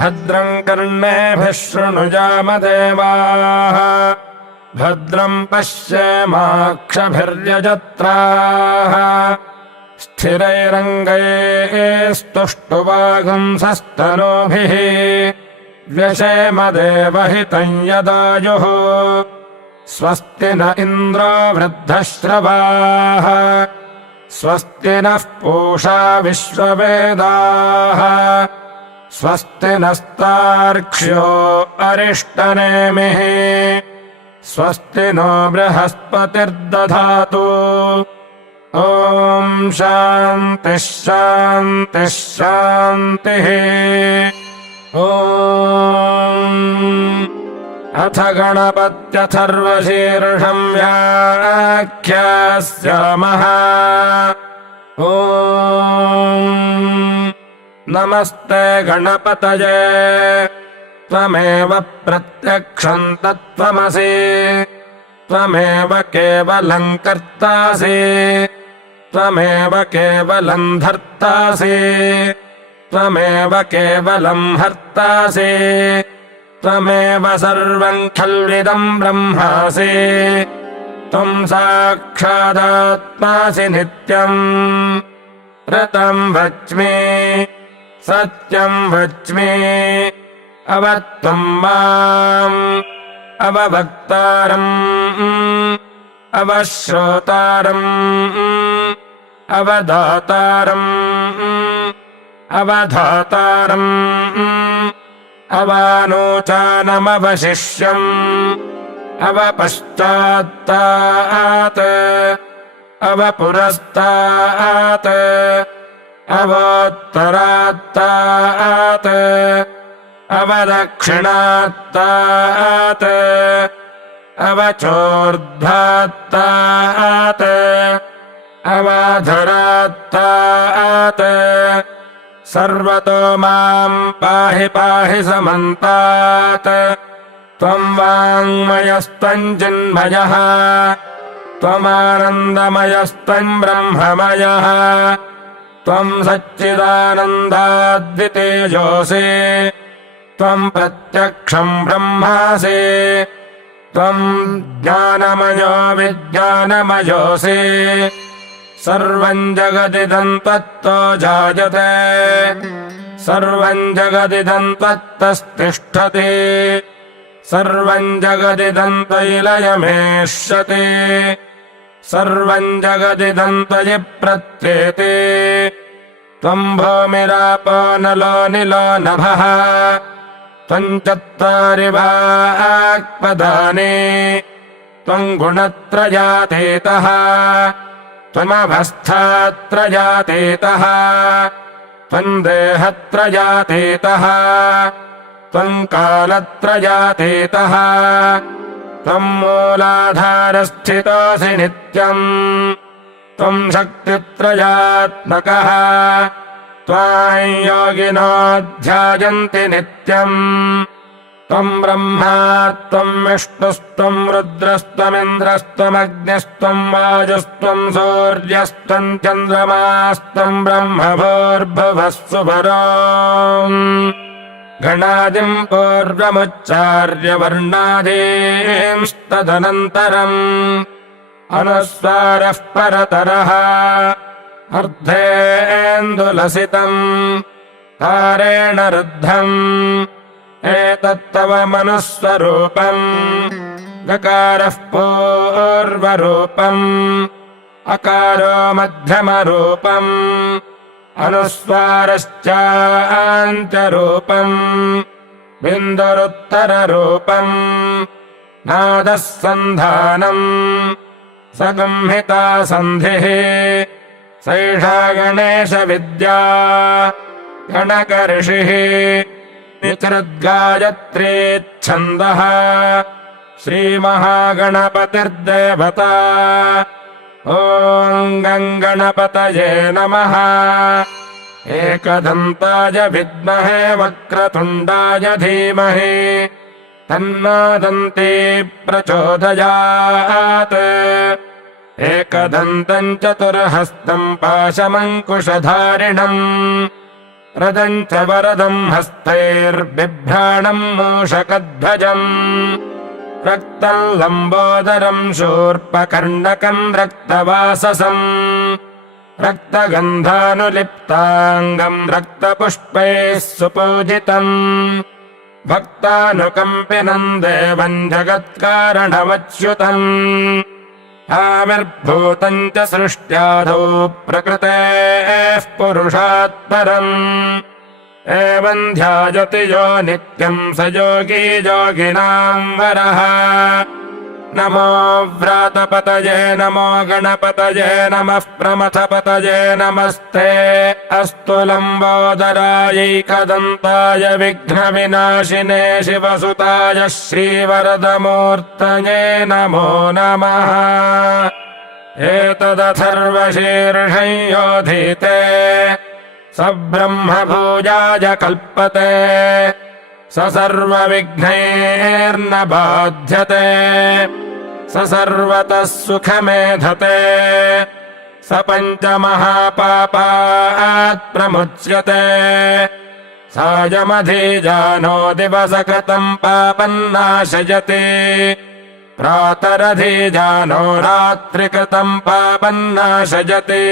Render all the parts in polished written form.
भद्रं कर्णेभिः शृणुयामदेवाः भद्रं पश्येमाक्षभिर्यजत्राः स्थिरैरङ्गैस्तुष्टुवागुंसस्तनूभिः व्यशेमदेवहितं यदायुः स्वस्ति न इन्द्रो वृद्धश्रवाः स्वस्ति नः पूषा विश्ववेदाः स्वस्ति नस्तार्क्ष्यो अरिष्टनेमिः स्वस्ति नो बृहस्पतिर्दधातु ॐ शान्तिः शान्तिः शान्तिः ॐ अथ गणपत्यथर्वशीर्षं व्याख्यास्यामः ॐ नमस्ते गणपतये त्वमेव प्रत्यक्षं तत्त्वमसि त्वमेव केवलं कर्तासि त्वमेव केवलं धर्तासि त्वमेव केवलं हर्तासि त्वमेव सर्वं खल्विदं ब्रह्मासि त्वं साक्षादात्मासि नित्यम् ऋतं वच्मि सत्यं वच्मि अवत्वं माम् अववक्तारम् अवश्रोतारम् अवदातारम् अवधातारम् अवानोचानमवशिष्यम् अवपश्चात्तात् अवपुरस्तात् अवोत्तरात्तात् अवदक्षिणात्तात् अवचोर्ध्वात्तात् अवाधरात्तात् सर्वतो मां पाहि पाहि समन्तात् त्वं वाङ्मयस्त्वं चिन्मयः त्वमानन्दमयस्त्वं ब्रह्ममयः त्वं सच्चिदानन्दाद्वितीयोऽसि त्वं प्रत्यक्षं ब्रह्मासि त्वं ज्ञानमयो विज्ञानमयोऽसि सर्वं जगदिदं त्वत्तो जायते सर्वं जगदिदं त्वत्तस्तिष्ठति सर्वं जगदिदं त्वयि सर्वं जगदिदं त्वयि प्रत्येति त्वं भूमिरापो नलो निलो नभः त्वं चत्वारि वाक्पदानि त्वं गुणत्रयातीतः त्वमवस्थात्रयातीतः त्वं देहत्रयातीतः त्वं कालत्रयातीतः त्वं मूलाधारस्थितोऽसि नित्यम् त्वं शक्तित्रयात्मकः त्वां योगिनो ध्यायन्ति नित्यम् त्वं ब्रह्मा त्वं विष्णुस्त्वं रुद्रस्त्वमिन्द्रस्त्वमग्निस्त्वं वायुस्त्वं सूर्यस्त्वं चन्द्रमास्त्वं ब्रह्मभूर्भुवः सुवरो गणादिं पूर्वमुच्चार्य वर्णादींस्तदनन्तरम् अनुस्वारः परतरः अर्धेन्दुलसितम् तारेण रुद्धम् एतत्तव मनुस्वरूपम् गकारः पूर्वरूपम् अकारो मध्यमरूपम् अनुस्वारश्चान्त्यरूपम् बिन्दुरुत्तररूपम् नादः सन्धानम् सगंहिता सन्धिः सैषा गणेशविद्या गणकऋषिः निचरद्गायत्रीच्छन्दः श्रीमहागणपतिर्देवता ॐ गङ्गणपतये नमः एकदन्ताय विद्महे वक्रतुण्डाय धीमहि तन्नादन्ती प्रचोदयात् एकदन्तम् चतुर्हस्तम् पाशमङ्कुशधारिणम् रदम् च वरदम् हस्तैर्बिभ्राणम् मूषकध्वजम् रक्तम् लम्बोदरम् शूर्पकर्णकम् रक्तवाससम् रक्तगन्धानुलिप्ताङ्गम् रक्तपुष्पैः सुपूजितम् भक्तानुकम्पिनम् देवम् जगत्कारणमच्युतम् आविर्भूतम् च सृष्ट्यादौ प्रकृतेः पुरुषात् परम् एवम् ध्यायति यो नित्यम् स योगी योगिनाम् वरः नमो व्रातपतये नमो गणपतये नमः प्रमथपतये नमस्ते अस्तु लम्बोदरायैकदन्ताय विघ्नविनाशिने शिवसुताय श्रीवरदमूर्तये नमो नमः एतदथर्वशीर्षं योधीते स ब्रह्मभूजाय कल्पते स सर्वविघ्नैर्न बाध्यते स सर्वतः सुखमेधते स पञ्चमहापापात् प्रमुच्यते सायमधिजानो दिवसकृतम् पापन्नाशयति प्रातरधिजानो रात्रिकृतम् पापन्नाशयति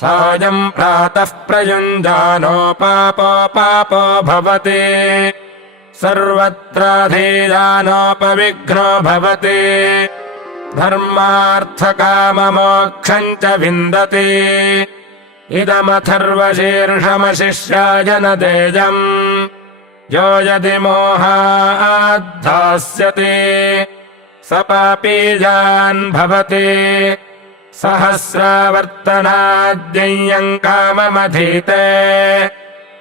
सायम् प्रातः प्रयुञ्जानो पापो पापो भवति सर्वत्राधिजानोपविघ्नो भवति धर्मार्थकाममोक्षम् च विन्दति इदमथर्वशीर्षमशिष्याय न देयम् यो यदि मोहाद्धास्यति स पापीजान् भवति सहस्रावर्तनाद्यय्यम् काममधीते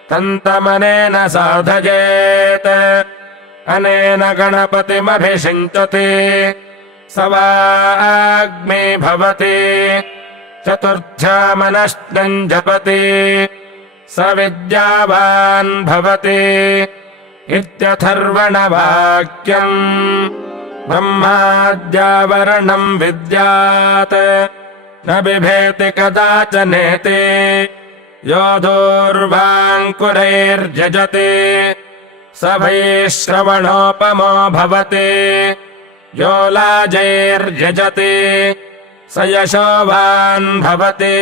तन्तमनेन साधयेत् अनेन गणपतिमभिषिञ्चति स वाग्मी भवति चतुर्थ्यामनष्टम् जपति स विद्यावान् भवति इत्यथर्वणवाक्यम् ब्रह्माद्यावरणम् विद्यात् न बिभेति कदाचनेति यो दूर्वाङ्कुरैर्यजति स वैश्रवणोपमो भवति यो लाजैर्यजति स यशोवान् भवति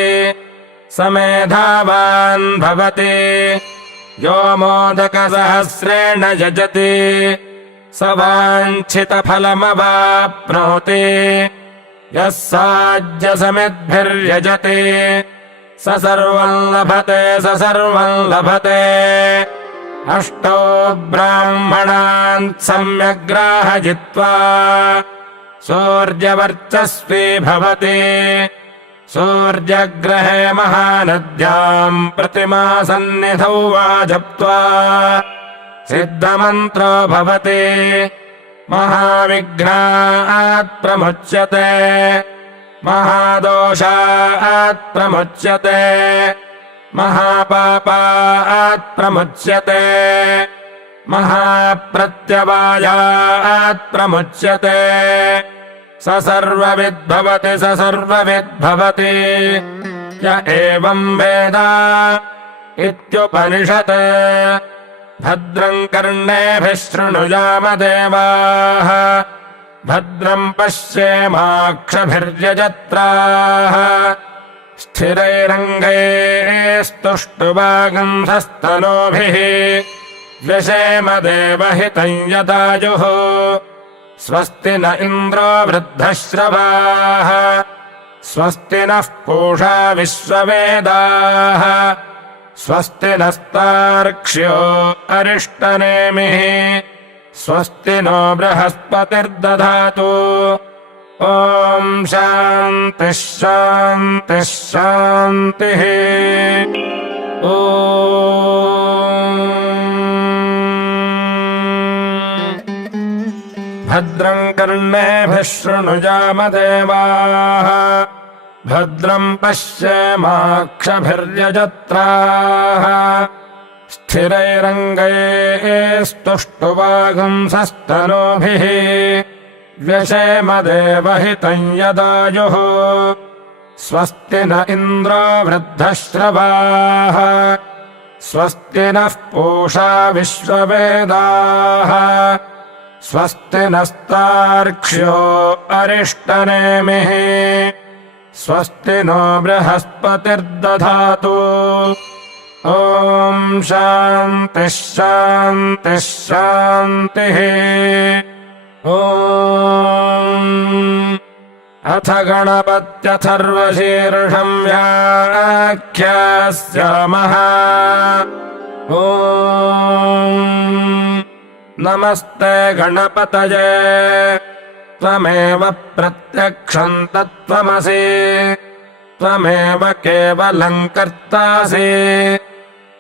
स मेधावान् भवति यो मोदकसहस्रेण यजति स वाञ्छितफलमवाप्नोति यः साज्यसमिद्भिर्यजति स सर्वम् लभते स सर्वम् लभते अष्टौ ब्राह्मणान् सम्यग्राहयित्वा सूर्यवर्चस्वी भवति सूर्यग्रहे महानद्याम् प्रतिमासन्निधौ वा जप्त्वा सिद्धमन्त्रो भवति महाविघ्नात् प्रमुच्यते महादोषात् प्रमुच्यते महापापात् प्रमुच्यते महाप्रत्यवायात् प्रमुच्यते स सर्वविद्भवति स सर्वविद्भवति य एवम् वेद इत्युपनिषत् भद्रम् कर्णेभिः शृणुयाम देवाः भद्रम् पश्येमाक्षभिर्यजत्राः स्थिरैरङ्गैस्तुष्टुवागन्धस्तनूभिः व्यशेम देवहितम् यदायुः स्वस्ति न इन्द्रो वृद्धश्रवाः स्वस्ति नः पूषा विश्ववेदाः स्वस्ति नस्तार्क्ष्यो अरिष्टनेमिः स्वस्ति नो बृहस्पतिर्दधातु ॐ शान्तिः शान्तिः शान्तिः ॐ भद्रम् कर्णेभिः शृणुयाम देवाः भद्रम् पश्येमाक्षभिर्यजत्राः स्थिरैरङ्गैस्तुष्टुवागुंसस्तनूभिः व्यशेमदेवहितं यदायुः स्वस्ति न इन्द्रो वृद्धश्रवाः स्वस्ति नः पूषा विश्ववेदाः स्वस्ति नस्तार्क्ष्यो अरिष्टनेमिः स्वस्ति नो बृहस्पतिर्दधातु ॐ शान्तिः शान्तिः शान्तिः ॐ अथ गणपत्यथर्वशीर्षं व्याख्यास्यामः ॐ नमस्ते गणपतये त्वमेव प्रत्यक्षं तत्त्वमसि त्वमेव केवलं कर्तासि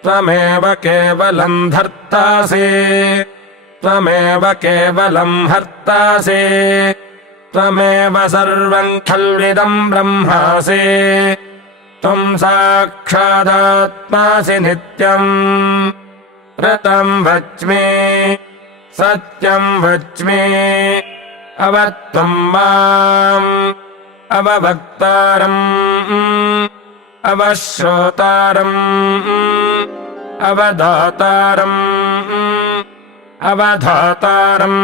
त्वमेव केवलं धर्तासि त्वमेव केवलं हर्तासि त्वमेव सर्वं खल्विदं ब्रह्मासि त्वं साक्षादात्मासि नित्यम् ऋतं वच्मि सत्यं वच्मि अवत्वं माम् अववक्तारम् अवश्रोतारम् अवदातारम् अवधातारम्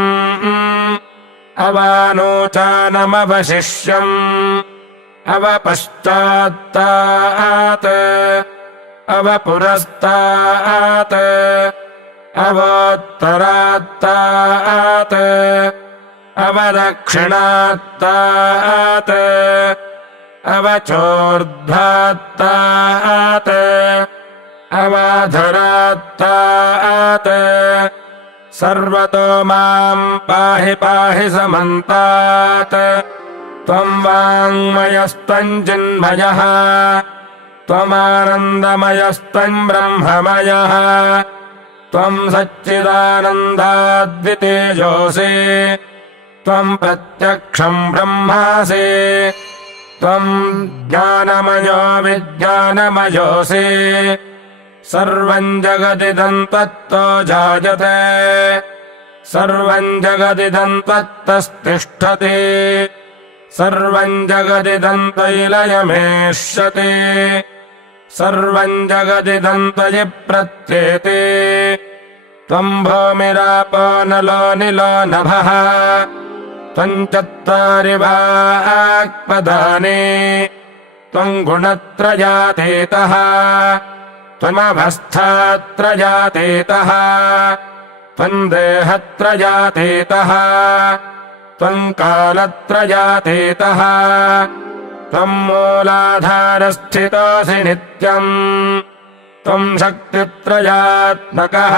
अवानोचानमवशिष्यम् अवपश्चात्तात् अवपुरस्तात् अवोत्तरात्तात् अवदक्षिणात्तात् अवचोर्ध्वात्तात् अवाधरात्तात् सर्वतो मां पाहि पाहि समन्तात् त्वं वाङ्मयस्त्वं चिन्मयः त्वमानन्दमयस्त्वं ब्रह्ममयः त्वं सच्चिदानन्दाद्वितीयोऽसि त्वं प्रत्यक्षं ब्रह्मासि त्वं ज्ञानमयो विज्ञानमयोऽसि सर्वं जगदिदं त्वत्तो जायते सर्वं जगदिदं त्वत्तस्तिष्ठति सर्वं जगदिदं त्वयिलयमेष्यति सर्वं जगदिदं त्वयि प्रत्येति त्वं भूमिरापो नलो निलो नभः त्वं चत्वारि वाक्पदानि त्वं गुणत्रयातीतः त्वमवस्थात्रयातीतः त्वं देहत्रयातीतः त्वं कालत्रयातीतः त्वं मूलाधारस्थितोऽसि नित्यम् त्वं शक्तित्रयात्मकः